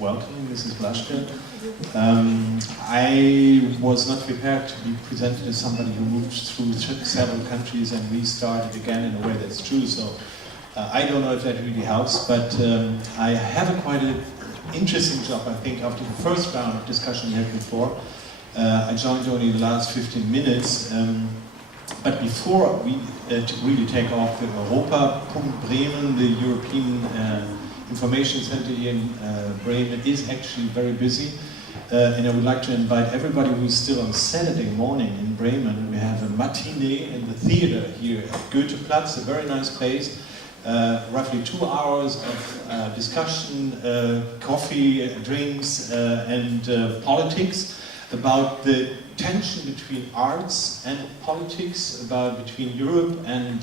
welcoming Mrs. Blaschke. I was not prepared to be presented as somebody who moved through several countries and restarted again in a way that's true, so I don't know if that really helps, but I have quite an interesting job, I think, after the first round of discussion we had before. I joined only the last 15 minutes, but before we really take off, the Europa.Bremen, the European Information Center here in Bremen, is actually very busy. And I would like to invite everybody who is still on Saturday morning in Bremen. We have a matinee in the theater here at Goetheplatz, a very nice place. Roughly 2 hours of discussion, coffee, drinks, and politics about the tension between arts and politics, between Europe and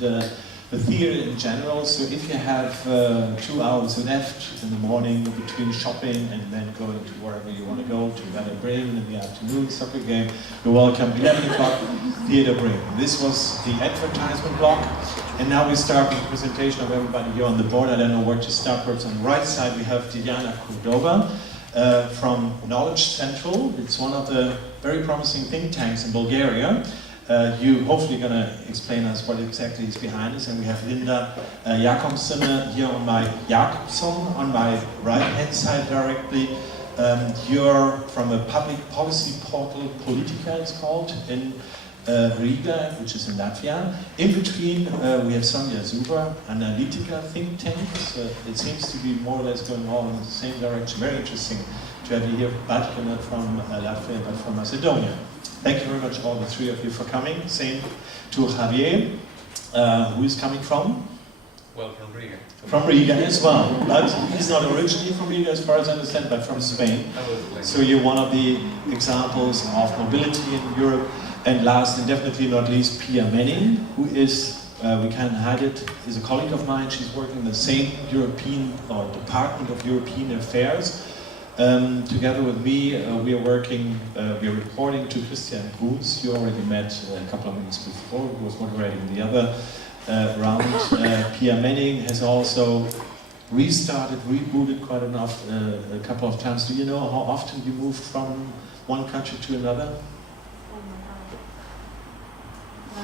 the theater in general. So if you have 2 hours left in the morning between shopping and then going to wherever you want to go, to Werder Bremen in the afternoon, soccer game, you're welcome. 11 o'clock, Theater Bremen. This was the advertisement block. And now we start with the presentation of everybody here on the board. I don't know where to start. First on the right side we have Diana Cordova from Knowledge Central. It's one of the very promising think tanks in Bulgaria. You hopefully going to explain us what exactly is behind this. And we have Linda Jakobson here on my right hand side directly. You're from a public policy portal, Politica it's called, in Riga, which is in Latvia. In between, we have Sonja Zuber, Analytica think tank. So it seems to be more or less going all in the same direction. Very interesting to have you here, but not from Latvia, but from Macedonia. Thank you very much, all the three of you, for coming. Same to Javier, who is coming from? Well, from Riga. From Riga as well. But he's not originally from Riga, as far as I understand, but from Spain. So you're one of the examples of mobility in Europe. And last and definitely not least, Pia Menning, who is, we can't hide it, is a colleague of mine. She's working in the same European, or Department of European Affairs. Together with me, we are reporting to Christian Bruns. You already met a couple of minutes before, who was moderating the other round. Pia Menning has also restarted, rebooted quite enough a couple of times. Do you know how often you move from one country to another?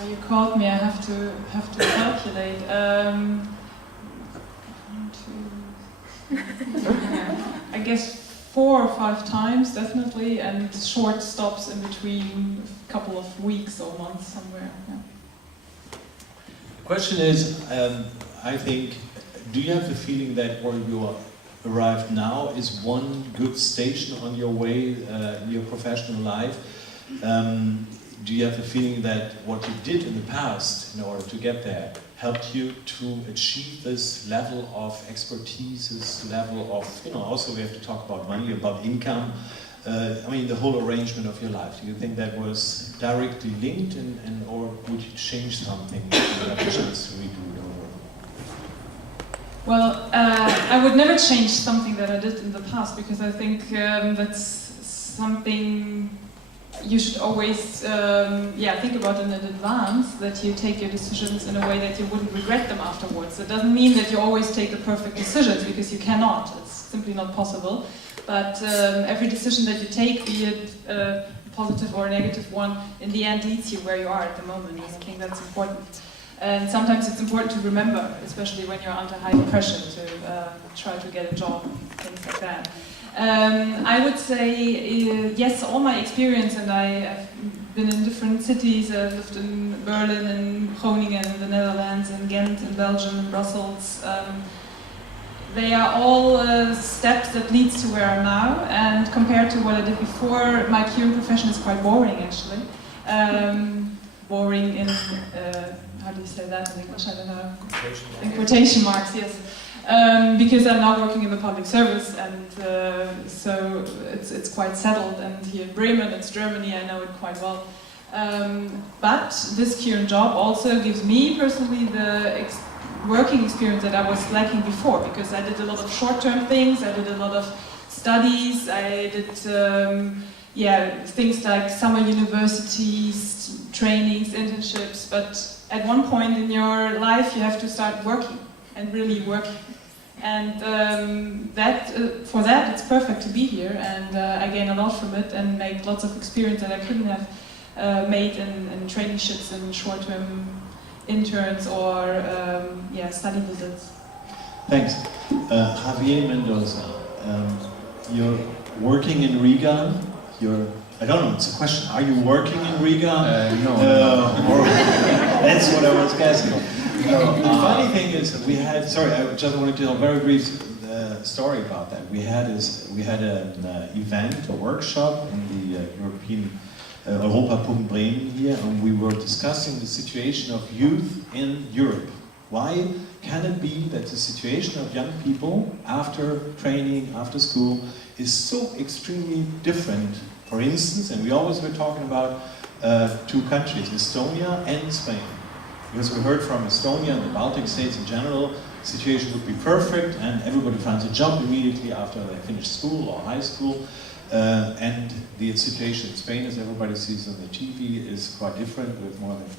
You called me. I have to calculate. 1, 2. I guess 4 or 5 times definitely, and short stops in between, a couple of weeks or months somewhere. Yeah. The question is, I think, do you have the feeling that where you arrived now is one good station on your way in your professional life? Do you have the feeling that what you did in the past in order to get there helped you to achieve this level of expertise, this level of, also we have to talk about money, about income, I mean the whole arrangement of your life. Do you think that was directly linked or would you change something if you have a chance to redo it over? Well, I would never change something that I did in the past, because I think that's something you should always think about in advance, that you take your decisions in a way that you wouldn't regret them afterwards. It doesn't mean that you always take the perfect decisions, because you cannot. It's simply not possible. But every decision that you take, be it a positive or a negative one, in the end leads you where you are at the moment. I think that's important. And sometimes it's important to remember, especially when you're under high pressure, to try to get a job, things like that. I would say, yes, all my experience, and I've been in different cities. I've lived in Berlin, in Groningen, in the Netherlands, in Ghent, in Belgium, in Brussels. They are all steps that leads to where I am now, and compared to what I did before, my current profession is quite boring, actually. Boring in, how do you say that in English? I don't know. In quotation marks, yes. Because I'm now working in the public service, and so it's quite settled. And here in Bremen, it's Germany, I know it quite well. But this current job also gives me personally the working experience that I was lacking before, because I did a lot of short-term things, I did a lot of studies, I did things like summer universities, trainings, internships. But at one point in your life, you have to start working, and really working. And for that, it's perfect to be here, and I gain a lot from it and make lots of experience that I couldn't have made in traineeships and short-term interns or study visits. Thanks. Javier Mendoza, you're working in Riga. I don't know, it's a question. Are you working in Riga? No. That's what I was asking. The funny thing is, I just wanted to tell a very brief story about that. We had an event, a workshop in the European Europapunkt Bremen here, and we were discussing the situation of youth in Europe. Why can it be that the situation of young people after training, after school, is so extremely different? For instance, and we always were talking about two countries, Estonia and Spain. Because we heard from Estonia and the Baltic states in general, the situation would be perfect and everybody finds a job immediately after they finish school or high school. And the situation in Spain, as everybody sees on the TV, is quite different, with more than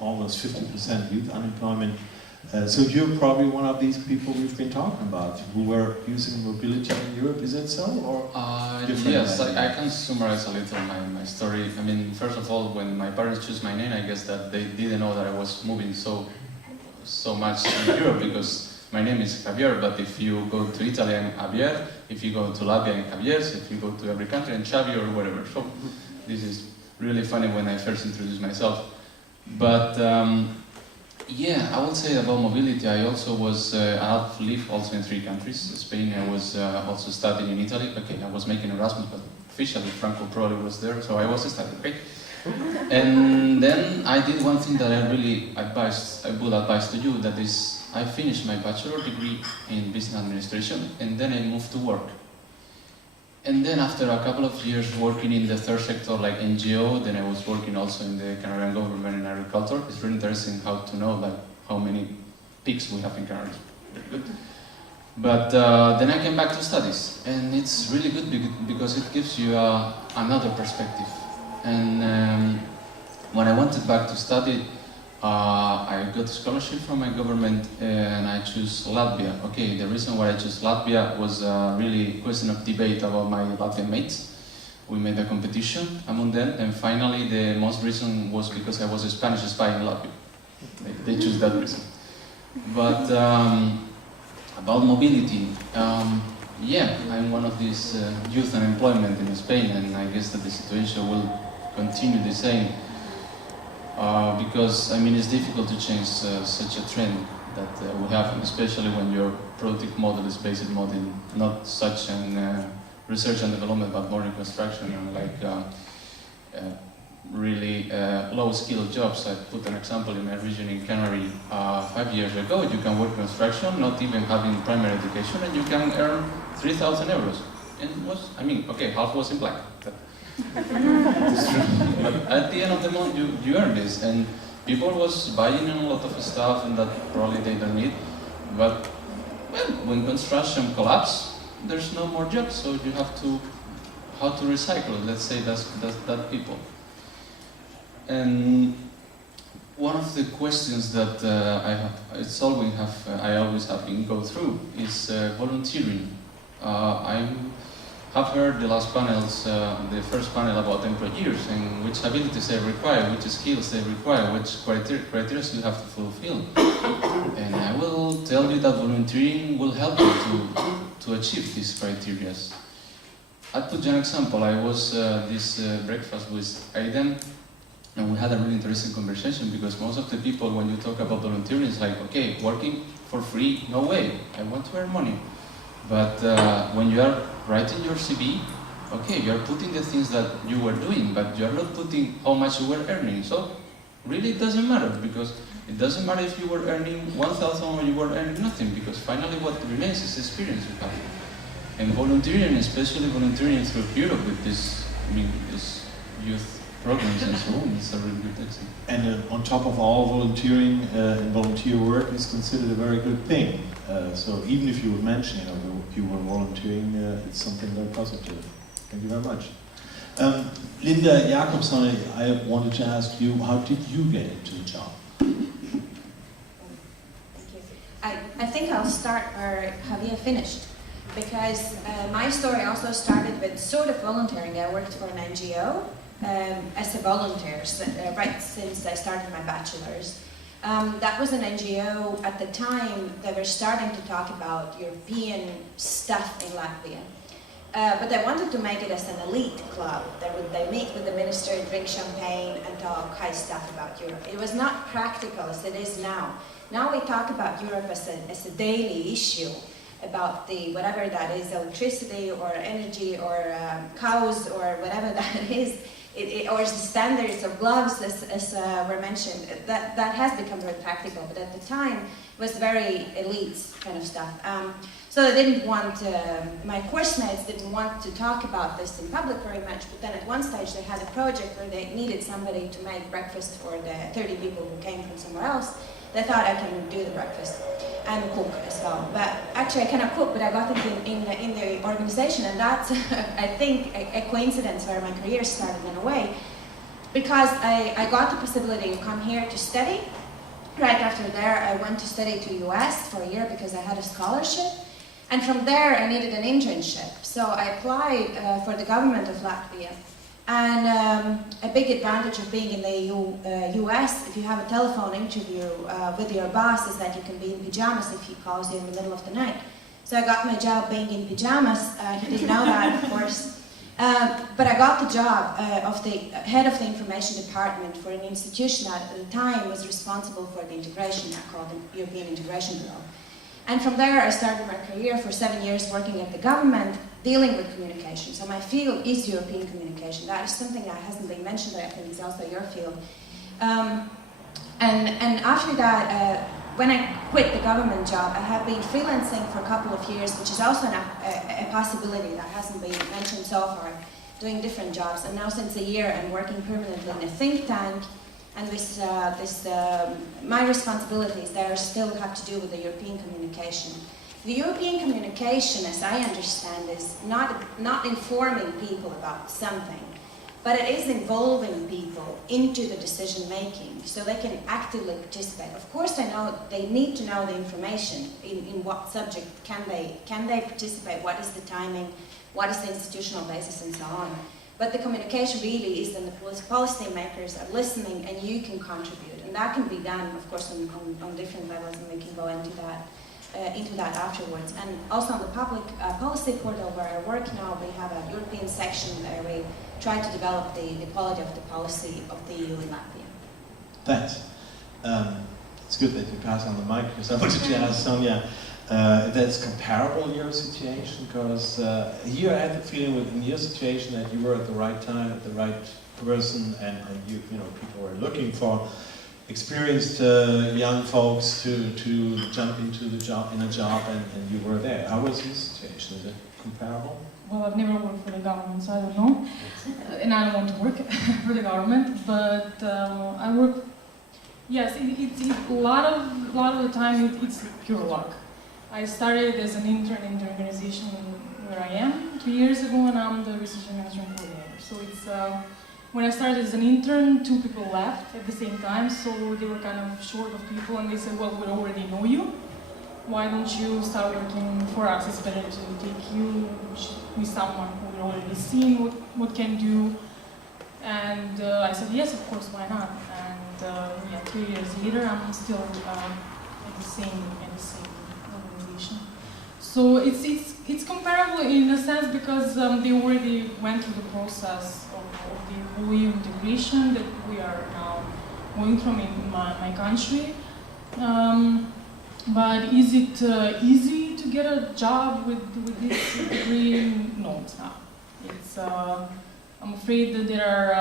almost 50% youth unemployment. So you're probably one of these people we've been talking about, who were using mobility in Europe. Is it so, or yes, I can summarize a little my story. I mean, first of all, when my parents chose my name, I guess that they didn't know that I was moving so much in Europe, because my name is Javier, but if you go to Italy, I'm Javier. If you go to Latvia, I'm Javier. If you go to every country, I'm Xavi or whatever. So this is really funny when I first introduced myself. But yeah, I would say about mobility, I also I've lived also in 3 countries. Spain, I was also studying in Italy. Okay, I was making Erasmus, but officially Franco probably was there, so I was studying, okay? And then I did one thing that I would advise to you, that is, I finished my bachelor degree in business administration, and then I moved to work. And then after a couple of years working in the third sector, like NGO, then I was working also in the Canadian government in agriculture. It's really interesting how to know like how many pigs we have in Canada. Very good. But then I came back to studies, and it's really good because it gives you another perspective. And when I went back to study, I got a scholarship from my government, and I chose Latvia. Okay, the reason why I chose Latvia was really a question of debate about my Latvian mates. We made a competition among them, and finally the most reason was because I was a Spanish spy in Latvia. They chose that reason. But about mobility, yeah, I'm one of these youth unemployment in Spain, and I guess that the situation will continue the same. Because I mean it's difficult to change such a trend that we have, especially when your productive model is based on not such in research and development, but more in construction and like really low-skilled jobs. I put an example in my region in Canary 5 years ago. You can work construction, not even having primary education, and you can earn 3,000 euros. And it was, I mean, okay, half was in black. It's true. But at the end of the month, you earn this, and people was buying a lot of stuff, and that probably they don't need. But well, when construction collapse, there's no more jobs, so you have to how to recycle. Let's say that's that people. And one of the questions that I always have been go through is volunteering. I have heard the last panels, the first panel about employers and which abilities they require, which skills they require, which criteria you have to fulfill. And I will tell you that volunteering will help you to achieve these criteria. I'll put you an example. I was this breakfast with Aiden, and we had a really interesting conversation, because most of the people, when you talk about volunteering, it's like, okay, working for free, no way, I want to earn money. But when you are writing your CV, okay, you are putting the things that you were doing, but you are not putting how much you were earning. So really it doesn't matter, because it doesn't matter if you were earning 1,000 or you were earning nothing, because finally what remains is experience you have. And volunteering, especially volunteering through Europe with this youth programs and so on, it's a really good thing. And on top of all, volunteering and volunteer work is considered a very good thing. So even if you would mention, you were volunteering, it's something very positive. Thank you very much. Linda Jakobson, I wanted to ask you, how did you get into the job? I think I'll start start where Javier finished, because my story also started with sort of volunteering. I worked for an NGO as a volunteer, right since I started my bachelor's. That was an NGO at the time. They were starting to talk about European stuff in Latvia. But they wanted to make it as an elite club. They meet with the minister, drink champagne, and talk high stuff about Europe. It was not practical as it is now. Now we talk about Europe as a daily issue, about the whatever that is, electricity or energy or cows or whatever that is, or the standards of gloves, as were mentioned. That has become very practical, but at the time it was very elite kind of stuff. So they didn't want, my course mates didn't want to talk about this in public very much, but then at one stage they had a project where they needed somebody to make breakfast for the 30 people who came from somewhere else. They thought I can do the breakfast and cook as well. But actually I cannot cook, but I got it in the organization, and that's, I think, a coincidence where my career started in a way, because I got the possibility to come here to study. Right after there, I went to study to US for a year because I had a scholarship. And from there, I needed an internship. So I applied for the government of Latvia. And a big advantage of being in the US, if you have a telephone interview with your boss, is that you can be in pajamas if he calls you in the middle of the night. So I got my job being in pajamas. He didn't know that, of course. But I got the job of the head of the information department for an institution that at the time was responsible for the integration, called the European Integration Bureau. And from there, I started my career for 7 years working at the government, dealing with communication. So my field is European communication. That is something that hasn't been mentioned, but I think it's also your field. And after that, when I quit the government job, I have been freelancing for a couple of years, which is also a possibility that hasn't been mentioned so far, doing different jobs. And now since a year, I'm working permanently in a think tank. And my responsibilities there still have to do with the European communication. The European communication, as I understand, is not informing people about something, but it is involving people into the decision making, so they can actively participate. Of course, they need to know the information in what subject can they participate, what is the timing, what is the institutional basis, and so on. But the communication really is that the policy makers are listening and you can contribute. And that can be done, of course, on different levels, and we can go into that afterwards. And also on the public policy portal where I work now, we have a European section where we try to develop the quality of the policy of the EU in Latvia. Thanks. It's good that you pass on the mic, because I wanted to ask Sonia, that's comparable your situation, because here I had the feeling in your situation that you were at the right time, at the right person, and you know, people were looking for experienced young folks to jump into a job, and you were there. How was your situation? Is it comparable? Well, I've never worked for the government, so I don't know, and I don't want to work for the government. But I work. Yes, it's a lot of the time it's pure luck. I started as an intern in the organization where I am 2 years ago, and I'm the research and management coordinator. So it's when I started as an intern, 2 people left at the same time, so they were kind of short of people, and they said, well, we already know you. Why don't you start working for us? It's better to take you with someone who we already seen what can do. And I said, yes, of course, why not? And yeah, 3 years later, I'm still at the same organization. So it's comparable in a sense because they already went through the process of the whole integration that we are now going through in my country. But is it easy to get a job with this degree? No, it's not. It's I'm afraid that there are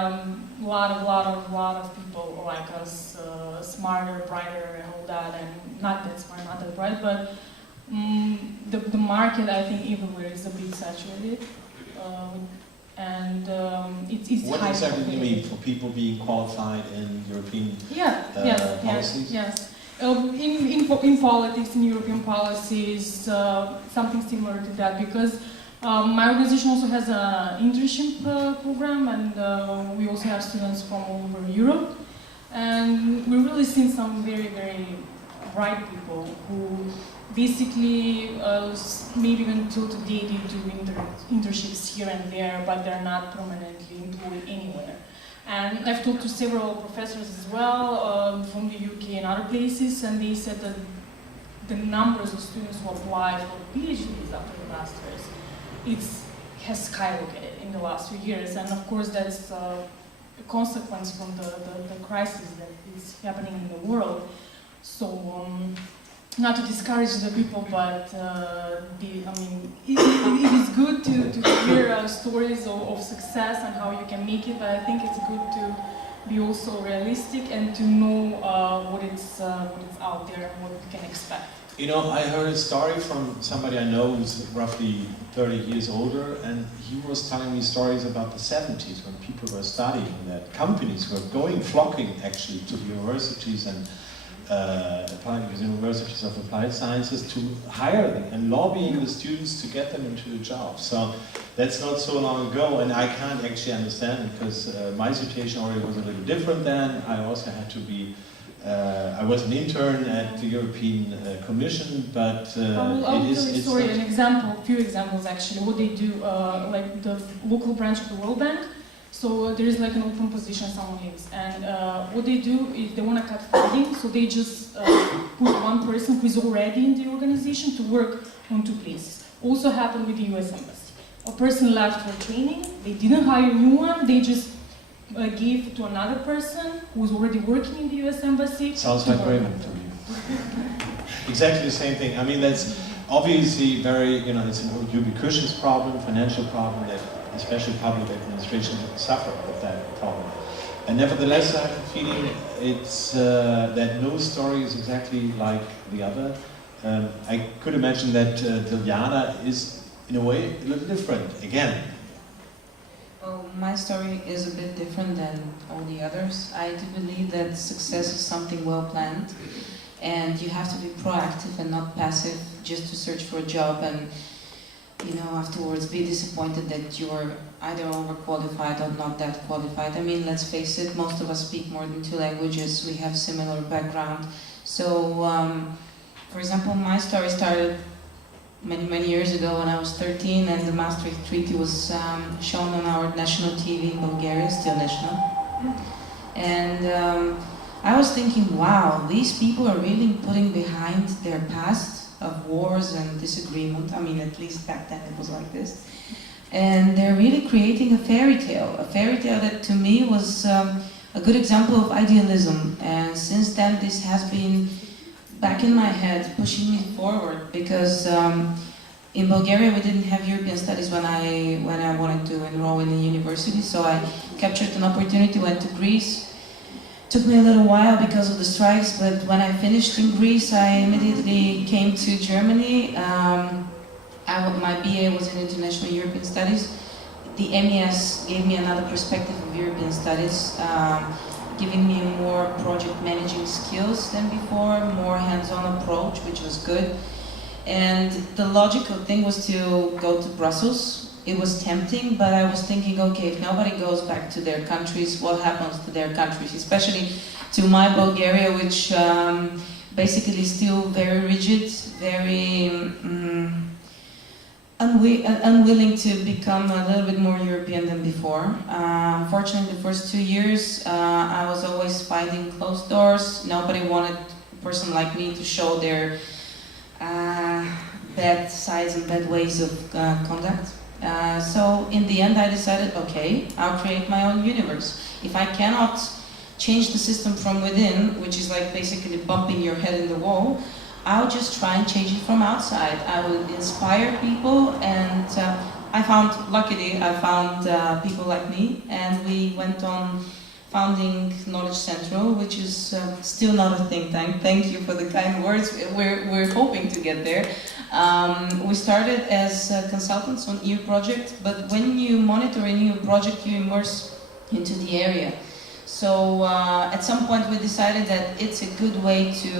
a lot of people like us, smarter, brighter, and all that, and not that smart, not that bright, but the market, I think, everywhere is a bit saturated, and it's What high exactly do you mean competition. for people being qualified in European policies? Yes. In politics, in European policies, something similar to that, because my organization also has an internship program, and we also have students from all over Europe, and we've really seen some very, very bright people who basically maybe even till today they do internships here and there, but they're not permanently employed anywhere. And I've talked to several professors as well from the UK and other places, and they said that the numbers of students who apply for PhDs after the masters has skyrocketed in the last few years, and of course that's a consequence from the crisis that is happening in the world. So not to discourage the people, but it is good to hear stories of success and how you can make it, but I think it's good to be also realistic and to know what is out there and what we can expect. You know, I heard a story from somebody I know who's roughly 30 years older, and he was telling me stories about the 70s when people were studying, that companies were flocking actually to the universities and universities of applied sciences to hire them and lobbying the students to get them into the job. So that's not so long ago, and I can't actually understand it because my situation already was a little different then. I also had to be I was an intern at the European Commission, but I'll tell you a few examples actually, what they do, like the local branch of the World Bank. So there is like an open position someone leaves, and what they do is they want to cut funding, so they just put one person who is already in the organization to work on two places. Also happened with the US Embassy. A person left for training, they didn't hire a new one, they just gave to another person who was already working in the US Embassy. Sounds like Raymond to me. Exactly the same thing. I mean, that's obviously very, it's an ubiquitous problem, financial problem that especially public administration suffer with that problem. And nevertheless, I have a feeling it's that no story is exactly like the other. I could imagine that Diljana is, in a way, a little different. Again, well, my story is a bit different than all the others. I do believe that success is something well planned, and you have to be proactive and not passive just to search for a job and afterwards be disappointed that you're either overqualified or not that qualified. I mean, let's face it, most of us speak more than 2 languages, we have similar background. So, for example, my story started many years ago when I was 13, and the Maastricht Treaty was shown on our national TV in Bulgaria, still national. And I was thinking, wow, these people are really putting behind their past of wars and disagreement. I mean, at least back then it was like this. And they're really creating a fairy tale that to me was a good example of idealism. And since then, this has been back in my head, pushing me forward, because in Bulgaria we didn't have European studies when I wanted to enroll in the university, so I captured an opportunity, went to Greece. Took me a little while because of the strikes, but when I finished in Greece, I immediately came to Germany. My BA was in International European Studies. The MES gave me another perspective of European Studies, giving me more project managing skills than before, more hands-on approach, which was good. And the logical thing was to go to Brussels. It was tempting, but I was thinking, okay, if nobody goes back to their countries, what happens to their countries? Especially to my Bulgaria, which basically is still very rigid, very unwilling to become a little bit more European than before. Unfortunately, the first 2 years, I was always fighting closed doors. Nobody wanted a person like me to show their bad sides and bad ways of conduct. So in the end I decided, okay, I'll create my own universe. If I cannot change the system from within, which is like basically bumping your head in the wall, I'll just try and change it from outside. I will inspire people, and luckily I found people like me, and we went on founding Knowledge Central, which is still not a think tank. Thank you for the kind words. We're hoping to get there. We started as consultants on EU project, but when you monitor a new project, you immerse into the area. So at some point we decided that it's a good way to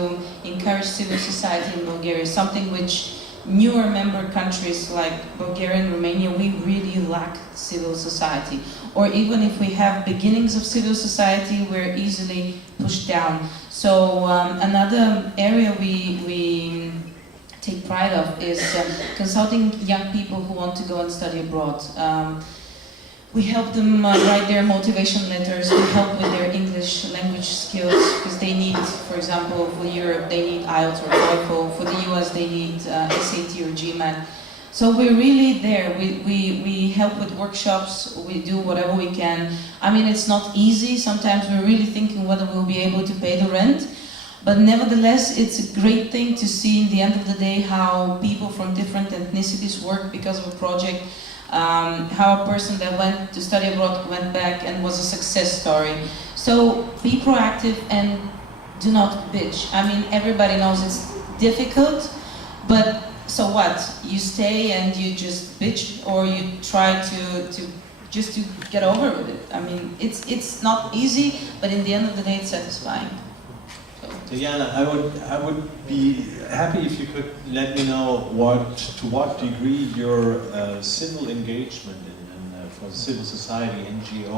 encourage civil society in Bulgaria, something which newer member countries like Bulgaria and Romania, we really lack civil society. Or even if we have beginnings of civil society, we're easily pushed down. So another area we take pride of is consulting young people who want to go and study abroad. We help them write their motivation letters, we help with their English language skills, because they need, for example, for Europe, they need IELTS or TOEFL, for the US, they need SAT or GMAT. So we're really there, we help with workshops, we do whatever we can. I mean, it's not easy, sometimes we're really thinking whether we'll be able to pay the rent, but nevertheless, it's a great thing to see in the end of the day how people from different ethnicities work because of a project. How a person that went to study abroad went back and was a success story. So be proactive and do not bitch. I mean, everybody knows it's difficult, but so what? You stay and you just bitch, or you try to get over with it. I mean, it's not easy, but in the end of the day, it's satisfying. So Jana, I would be happy if you could let me know to what degree your civil engagement for civil society, NGO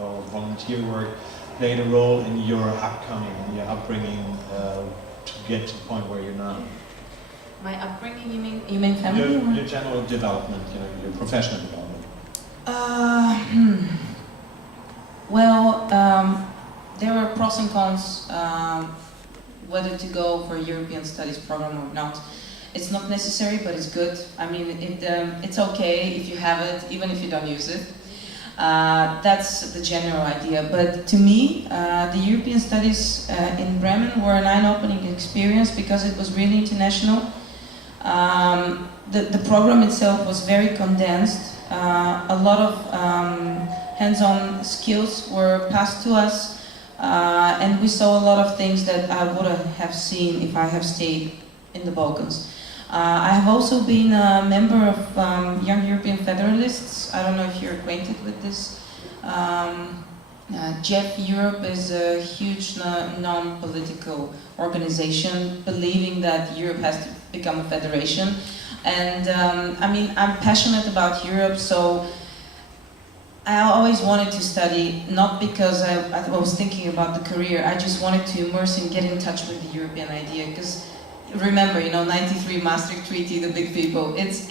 or volunteer work played a role in your upbringing to get to the point where you're now. My upbringing, you mean family? Your general development, your professional development. Well, there are pros and cons whether to go for a European Studies program or not. It's not necessary, but it's good. I mean, it's okay if you have it, even if you don't use it. That's the general idea. But to me, the European Studies in Bremen were an eye-opening experience because it was really international. The program itself was very condensed. A lot of hands-on skills were passed to us. And we saw a lot of things that I would have seen if I have stayed in the Balkans. I have also been a member of Young European Federalists. I don't know if you're acquainted with this. JEF Europe is a huge non-political organization believing that Europe has to become a federation. And I mean, I'm passionate about Europe, so I always wanted to study, not because I was thinking about the career, I just wanted to immerse and get in touch with the European idea, because remember, 93 Maastricht Treaty, the big people, it's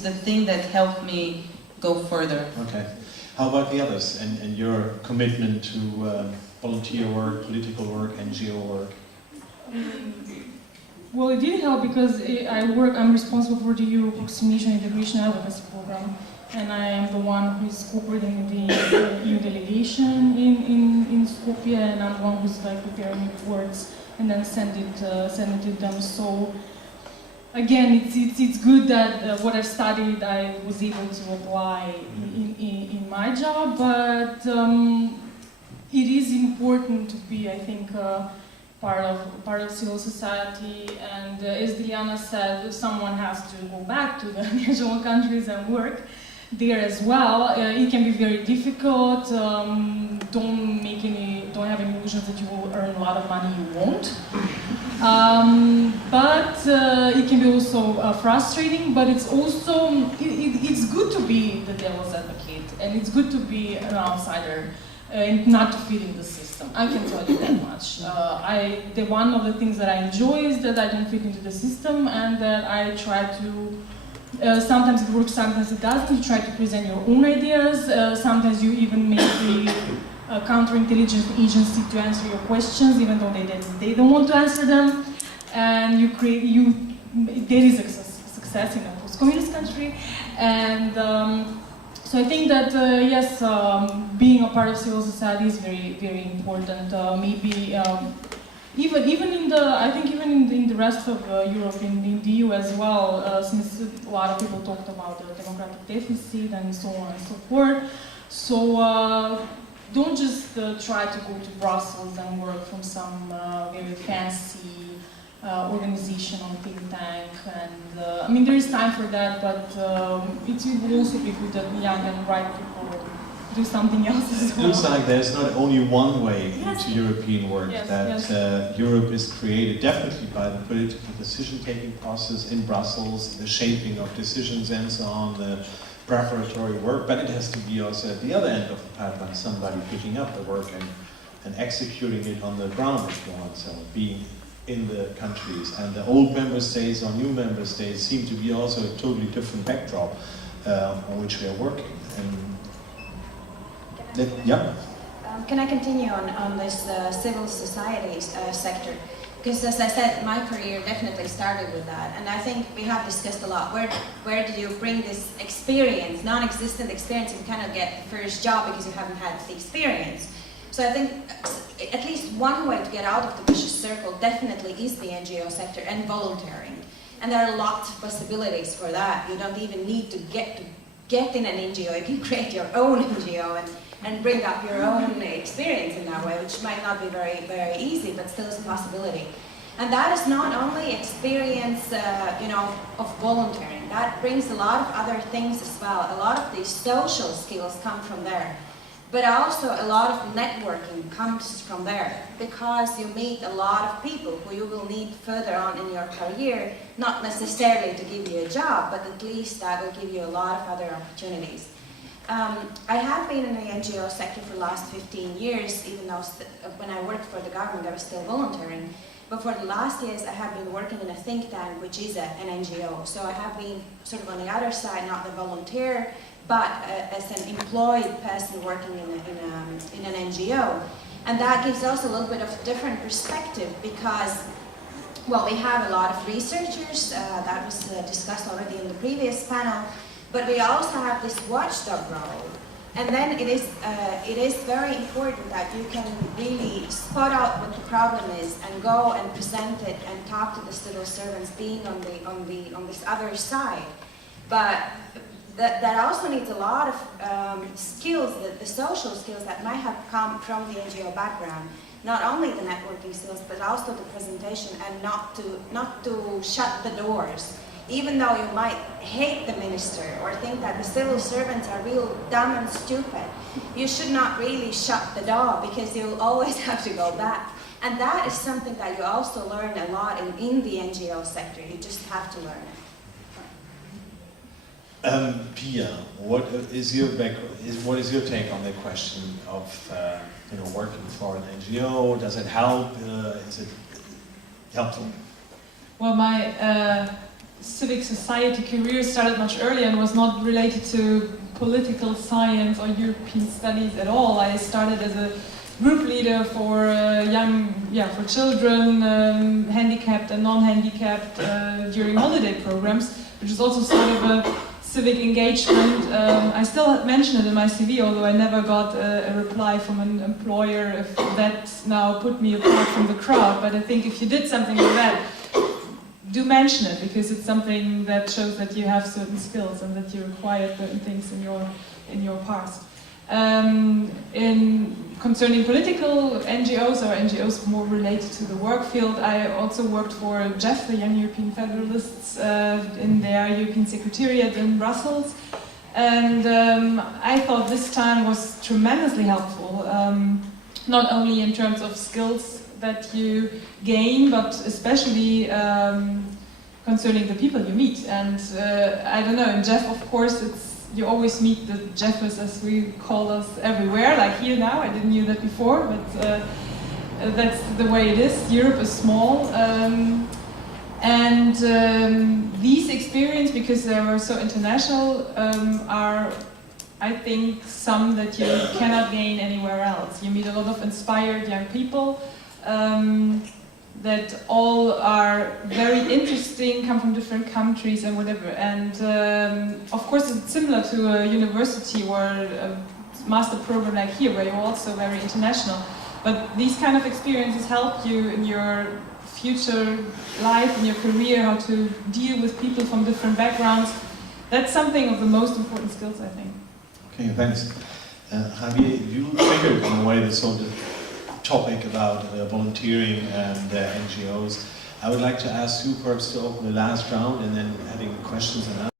the thing that helped me go further. Okay. How about the others and your commitment to volunteer work, political work, NGO work? Well, it did help because I'm responsible for the Euro Approximation Integration Advocacy Program. And I am the one who is cooperating with the EU delegation in Skopje, and I'm the one who's like preparing reports and then send it to them. So again, it's good that what I've studied I was able to apply in my job, but it is important to be, I think, part of civil society. And as Diljana said, someone has to go back to the national countries and work there as well. It can be very difficult. Don't have any illusions that you will earn a lot of money. You won't. But it can be also frustrating. But it's also it's good to be the devil's advocate, and it's good to be an outsider and not to fit in the system. I can tell you that much. One of the things that I enjoy is that I don't fit into the system, and that I try to. Sometimes it works, sometimes it doesn't. You try to present your own ideas. Sometimes you even make the counterintelligence agency to answer your questions, even though they don't want to answer them. And there is a success in a post-communist country. And so I think that yes, being a part of civil society is very, very important. Maybe. Even in the rest of Europe, in the EU as well, since a lot of people talked about the democratic deficit and so on and so forth. So don't just try to go to Brussels and work from some very fancy organization or think tank. And I mean, there is time for that, but it will also be good that young and bright people do something else as well. It looks like there's not only one way into European work, Europe is created definitely by the political decision-taking process in Brussels, the shaping of decisions and so on, the preparatory work, but it has to be also at the other end of the pipeline, somebody picking up the work and executing it on the ground, if you want, so being in the countries, and the old member states or new member states seem to be also a totally different backdrop on which we are working. And yeah. Can I continue on this civil society sector? Because as I said, my career definitely started with that, and I think we have discussed a lot. Where did you bring this experience, non-existent experience, and kind of get the first job because you haven't had the experience? So I think at least one way to get out of the vicious circle definitely is the NGO sector and volunteering. And there are lots of possibilities for that. You don't even need to get in an NGO. You can create your own NGO and bring up your own experience in that way, which might not be very, very easy, but still is a possibility. And that is not only experience, of volunteering. That brings a lot of other things as well. A lot of these social skills come from there. But also a lot of networking comes from there, because you meet a lot of people who you will need further on in your career, not necessarily to give you a job, but at least that will give you a lot of other opportunities. I have been in the NGO sector for the last 15 years, even though when I worked for the government I was still volunteering. But for the last years I have been working in a think tank, which is an NGO. So I have been sort of on the other side, not the volunteer, but as an employed person working in an NGO. And that gives us a little bit of a different perspective, because, well, we have a lot of researchers, that was discussed already in the previous panel, but we also have this watchdog role. And then it is very important that you can really spot out what the problem is and go and present it and talk to the civil servants being on this other side. But that also needs a lot of skills, the social skills that might have come from the NGO background. Not only the networking skills, but also the presentation, and not to shut the doors. Even though you might hate the minister or think that the civil servants are real dumb and stupid, you should not really shut the door, because you'll always have to go back. And that is something that you also learn a lot in the NGO sector. You just have to learn it. Pia, what is your take on the question of working for an NGO? Does it help? Is it helpful? Well, my civic society career started much earlier and was not related to political science or European studies at all. I started as a group leader for for children, handicapped and non-handicapped, during holiday programs, which is also sort of a civic engagement. I still mention it in my CV, although I never got a reply from an employer if that now put me apart from the crowd. But I think if you did something like that, do mention it, because it's something that shows that you have certain skills and that you acquired certain things in your past. In concerning political NGOs or NGOs more related to the work field, I also worked for JEF, the Young European Federalists, in their European Secretariat in Brussels. And I thought this time was tremendously helpful, not only in terms of skills that you gain, but especially concerning the people you meet. And I don't know, in JEF, of course, you always meet the Jeffers, as we call us, everywhere, like here now. I didn't know that before, but that's the way it is. Europe is small. These experiences, because they were so international, are, I think, some that you cannot gain anywhere else. You meet a lot of inspired young people that all are very interesting, come from different countries and whatever. And of course it's similar to a university or a master program like here, where you're also very international. But these kind of experiences help you in your future life, in your career, how to deal with people from different backgrounds. That's something of the most important skills, I think. Okay, thanks. Javier, you triggered in a way the sort of topic about volunteering and NGOs. I would like to ask you perhaps to open the last round, and then having questions and answers.